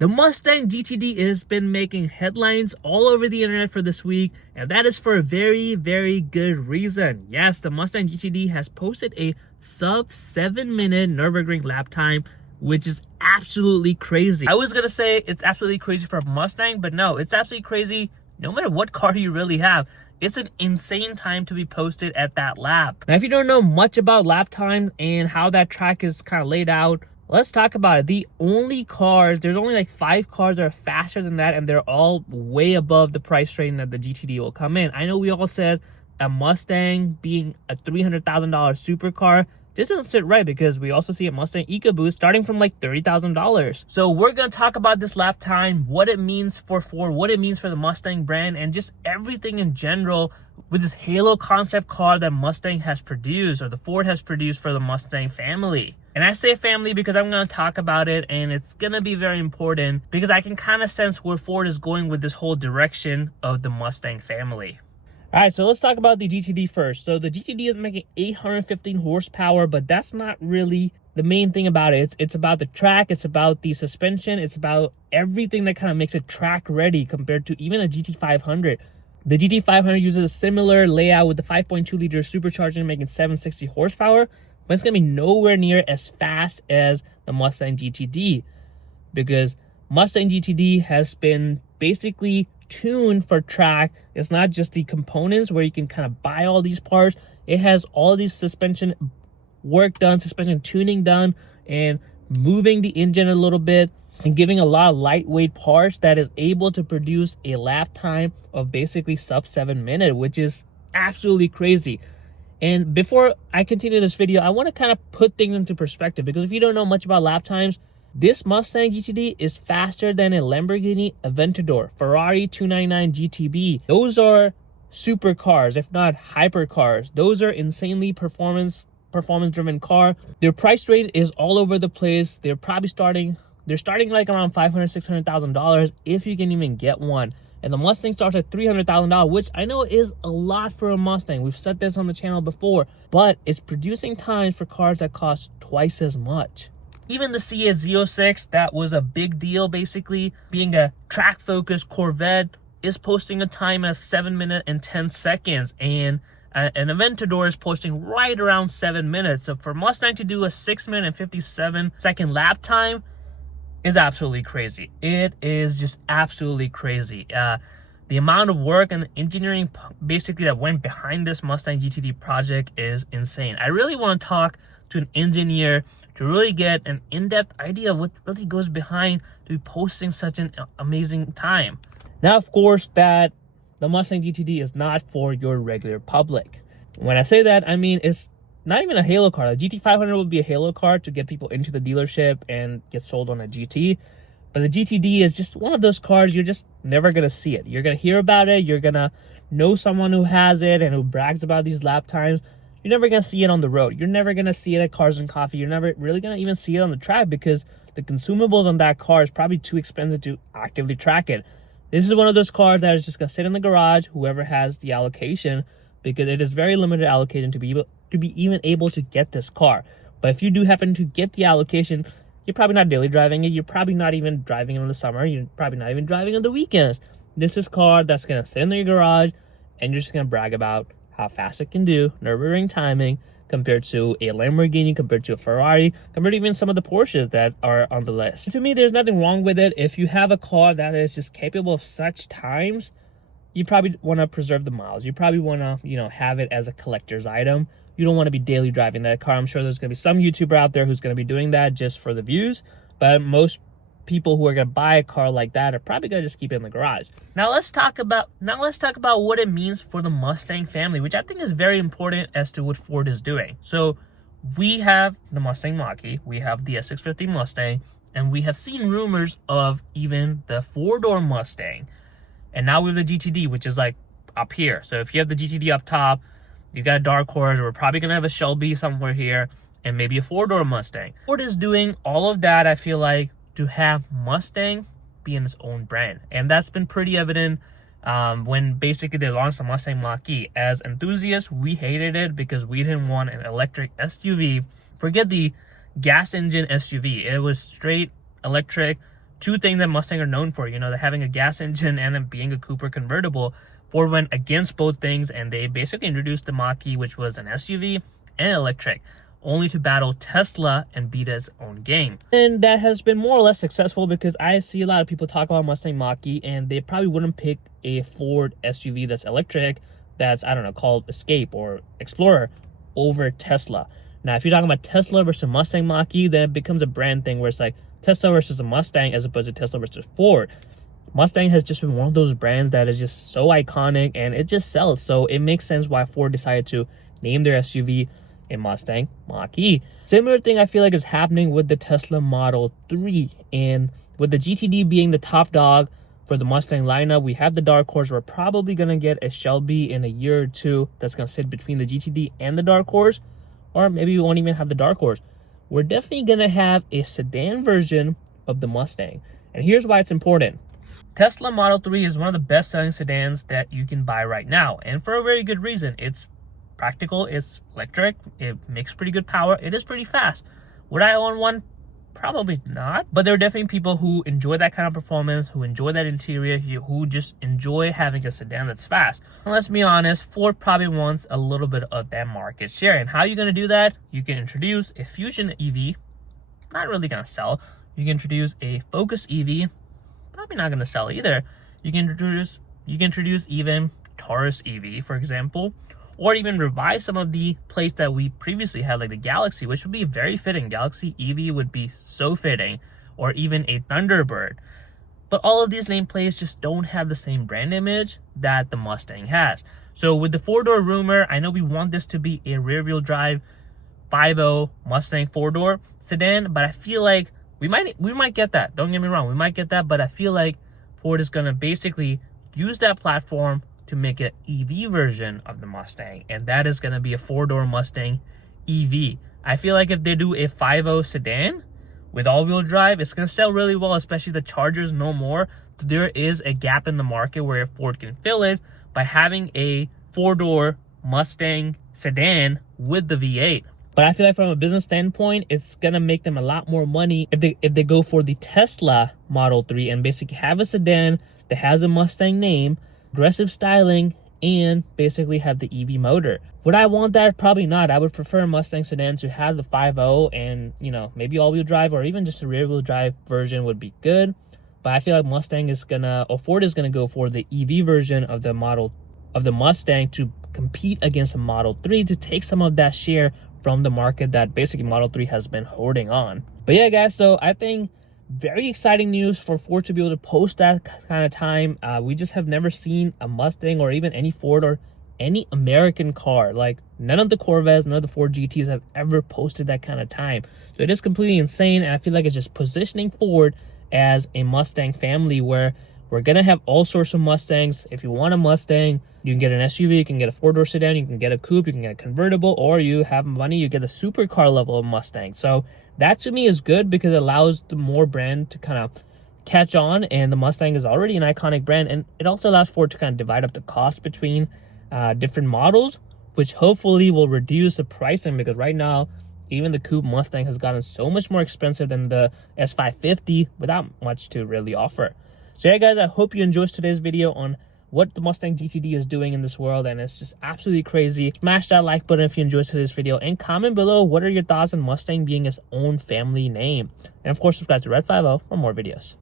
The Mustang GTD has been making headlines all over the internet for this week, and that is for a very, very good reason. Yes, the Mustang GTD has posted a sub 7-minute Nurburgring lap time, which is absolutely crazy. I was gonna say it's absolutely crazy for a Mustang, but no, it's absolutely crazy no matter what car you really have. It's an insane time to be posted at that lap. Now, if you don't know much about lap time and how that track is kind of laid out, let's talk about it. There's only like 5 cars that are faster than that, and they're all way above the price range that the GTD will come in. I know we all said a Mustang being a $300,000 supercar, this doesn't sit right because we also see a Mustang EcoBoost starting from like $30,000. So we're going to talk about this lap time, what it means for Ford, what it means for the Mustang brand, and just everything in general with this Halo concept car that Mustang has produced, or the Ford has produced for the Mustang family. And I say family because I'm going to talk about it, and it's going to be very important because I can kind of sense where Ford is going with this whole direction of the Mustang family. All right, so let's talk about the GTD first. So the GTD is making 815 horsepower, but that's not really the main thing about it. It's about the track, it's about the suspension, it's about everything that kind of makes it track ready compared to even a GT500. The GT500 uses a similar layout with the 5.2-liter supercharger making 760 horsepower, but it's going to be nowhere near as fast as the Mustang GTD because Mustang GTD has been basically tuned for track. It's not just the components where you can kind of buy all these parts. It has all these suspension work done, suspension tuning done, and moving the engine a little bit and giving a lot of lightweight parts that is able to produce a lap time of basically sub 7 minutes, which is absolutely crazy. And before I continue this video, I want to kind of put things into perspective because if you don't know much about lap times, this Mustang GTD is faster than a Lamborghini Aventador, Ferrari 299 GTB. Those are supercars, if not hypercars. Those are insanely performance-driven car. Their price range is all over the place. They're starting like around $500,000-$600,000 if you can even get one. And the Mustang starts at $300,000, which I know is a lot for a Mustang. We've said this on the channel before, but it's producing times for cars that cost twice as much. Even the Sea Z06, that was a big deal, basically being a track-focused Corvette, is posting a time of 7 minutes and 10 seconds, and an Aventador is posting right around 7 minutes. So for Mustang to do a 6-minute and 57-second lap time is absolutely crazy. It is just absolutely crazy. The amount of work and the engineering basically that went behind this Mustang GTD project is insane. I really want to talk to an engineer to really get an in-depth idea of what really goes behind to be posting such an amazing time. Now, of course, that the Mustang GTD is not for your regular public. When I say that, I mean it's not even a Halo car. The GT500 would be a Halo car to get people into the dealership and get sold on a GT. But the GTD is just one of those cars you're just never going to see it. You're going to hear about it. You're going to know someone who has it and who brags about these lap times. You're never going to see it on the road. You're never going to see it at Cars and Coffee. You're never really going to even see it on the track because the consumables on that car is probably too expensive to actively track it. This is one of those cars that is just going to sit in the garage, whoever has the allocation, because it is very limited allocation to be even able to get this car. But if you do happen to get the allocation, you're probably not daily driving it. You're probably not even driving it in the summer. You're probably not even driving on the weekends. This is a car that's going to sit in your garage, and you're just going to brag about how fast it can do, Nurburgring timing, compared to a Lamborghini, compared to a Ferrari, compared to even some of the Porsches that are on the list. To me, there's nothing wrong with it. If you have a car that is just capable of such times, you probably want to preserve the miles. You probably want to, have it as a collector's item. You don't want to be daily driving that car. I'm sure there's going to be some YouTuber out there who's going to be doing that just for the views, but most people who are going to buy a car like that are probably going to just keep it in the garage. Now let's talk about what it means for the Mustang family, which I think is very important as to what Ford is doing. So we have the Mustang Mach-E, we have the S650 Mustang, and we have seen rumors of even the 4-door Mustang. And now we have the GTD, which is like up here. So if you have the GTD up top, you got a dark horse, we're probably going to have a Shelby somewhere here, and maybe a 4-door Mustang. Ford is doing all of that, I feel like, to have Mustang be in its own brand. And that's been pretty evident when basically they launched the Mustang Mach-E. As enthusiasts, we hated it because we didn't want an electric SUV. Forget the gas engine SUV. It was straight electric two things that Mustang are known for, you know, they're having a gas engine and then being a Cooper convertible. Ford went against both things, and they basically introduced the Mach-E, which was an SUV and electric, only to battle Tesla and beat its own game. And that has been more or less successful, because I see a lot of people talk about Mustang Mach-E and they probably wouldn't pick a Ford SUV that's electric, that's, I don't know, called Escape or Explorer, over Tesla. Now, if you're talking about Tesla versus Mustang Mach-E, then it becomes a brand thing where it's like Tesla versus a Mustang as opposed to Tesla versus Ford. Mustang has just been one of those brands that is just so iconic and it just sells. So it makes sense why Ford decided to name their SUV a Mustang Mach-E. Similar thing I feel like is happening with the Tesla Model 3. And with the GTD being the top dog for the Mustang lineup, we have the dark horse. We're probably going to get a Shelby in a year or two that's going to sit between the GTD and the dark horse. Or maybe we won't even have the dark horse. We're definitely going to have a sedan version of the Mustang. And here's why it's important. Tesla Model 3 is one of the best-selling sedans that you can buy right now. And for a very good reason. It's practical, it's electric, it makes pretty good power, it is pretty fast. Would I own one? Probably not. But there are definitely people who enjoy that kind of performance, who enjoy that interior, who just enjoy having a sedan that's fast. And let's be honest, Ford probably wants a little bit of that market share. And how are you going to do that? You can introduce a Fusion EV, not really going to sell. You can introduce a Focus EV, probably not going to sell either. You can introduce even Taurus EV, for example, or even revive some of the plates that we previously had, like the Galaxy, which would be very fitting. Galaxy EV would be so fitting, or even a Thunderbird. But all of these nameplates just don't have the same brand image that the Mustang has. So with the four-door rumor, I know we want this to be a rear-wheel drive 5.0 Mustang four-door sedan, but I feel like we might get that. Don't get me wrong, we might get that, but I feel like Ford is gonna basically use that platform to make an EV version of the Mustang, and that is going to be a four-door Mustang EV. I feel like if they do a 5.0 sedan with all-wheel drive, it's going to sell really well, especially the Chargers no more. There is a gap in the market where Ford can fill it by having a four-door Mustang sedan with the V8. But I feel like from a business standpoint, it's going to make them a lot more money if they go for the Tesla Model 3 and basically have a sedan that has a Mustang name, aggressive styling, and basically have the EV motor. Would I want that? Probably not. I would prefer a Mustang sedan to have the 5.0 and, you know, maybe all-wheel drive or even just a rear-wheel drive version would be good. But I feel like Ford is gonna go for the EV version of the Mustang to compete against the Model 3 to take some of that share from the market that basically Model 3 has been holding on. But yeah, guys, so I think very exciting news for Ford to be able to post that kind of time. We just have never seen a Mustang or even any Ford or any American car. Like, none of the Corvettes, none of the Ford GTs have ever posted that kind of time. So it is completely insane, and I feel like it's just positioning Ford as a Mustang family where we're going to have all sorts of Mustangs. If you want a Mustang, you can get an SUV, you can get a four-door sedan, you can get a coupe, you can get a convertible, or you have money, you get a supercar level of Mustang. So that to me is good because it allows the more brand to kind of catch on, and the Mustang is already an iconic brand, and it also allows Ford to kind of divide up the cost between different models, which hopefully will reduce the pricing, because right now even the coupe Mustang has gotten so much more expensive than the S550 without much to really offer. So yeah, guys, I hope you enjoyed today's video on what the Mustang GTD is doing in this world, and it's just absolutely crazy. Smash that like button if you enjoyed today's video, and comment below what are your thoughts on Mustang being its own family name. And of course, subscribe to Red 50 for more videos.